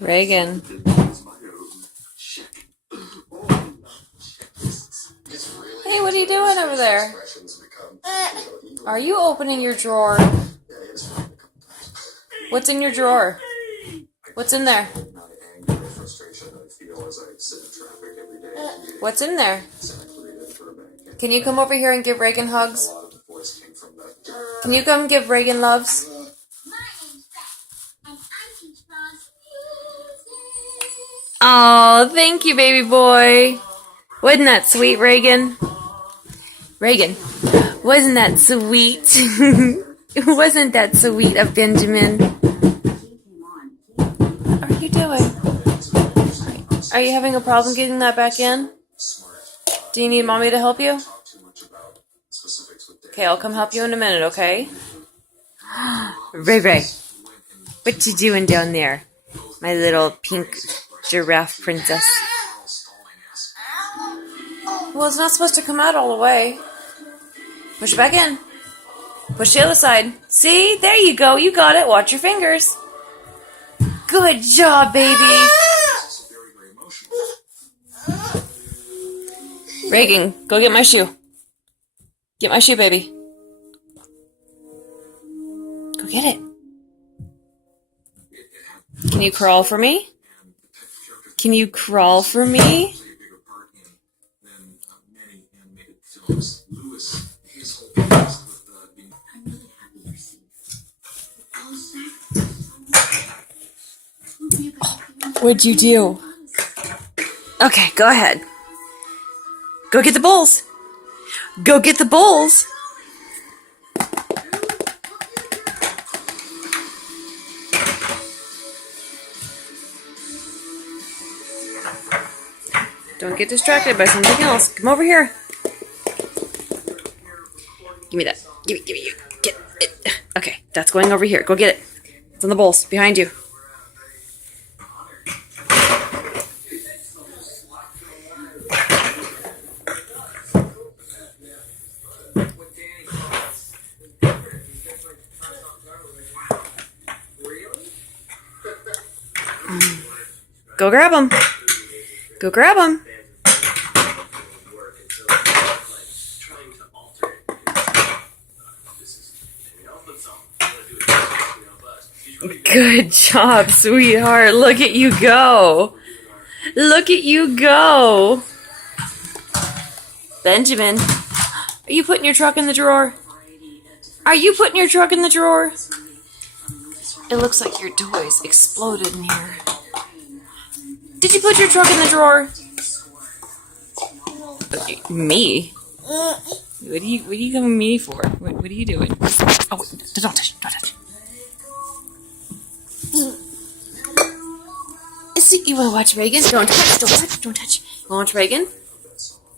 Reagan. Hey, what are you doing over there? Are you opening your drawer? What's in your drawer? What's in there? What's in there? Can you come over here and give Reagan hugs? Can you come give Reagan loves? Oh, thank you, baby boy. Wasn't that sweet, Reagan? Reagan, wasn't that sweet? Wasn't that sweet of Benjamin? What are you doing? Are you having a problem getting that back in? Do you need mommy to help you? Okay, I'll come help you in a minute, okay? Ray Ray, what you doing down there? My little pink giraffe princess. Well, it's not supposed to come out all the way. Push it back in. Push the other side. See? There you go. You got it. Watch your fingers. Good job, baby. Reagan, go get my shoe. Get my shoe, baby. Go get it. Can you crawl for me? Can you crawl for me? What'd you do? Okay, go ahead. Go get the bowls. Go get the bowls. Don't get distracted by something else. Come over here. Give me that. Give me. Get it. Okay, that's going over here. Go get it. It's on the bowls behind you. Go grab them. Go grab them. Good job, sweetheart. Look at you go. Look at you go. Benjamin, are you putting your truck in the drawer? Are you putting your truck in the drawer? It looks like your toys exploded in here. Did you put your truck in the drawer? Me? What are you coming to me for? What are you doing? Oh, wait, don't touch. See, you want to watch Reagan? Don't touch. You want to watch Reagan?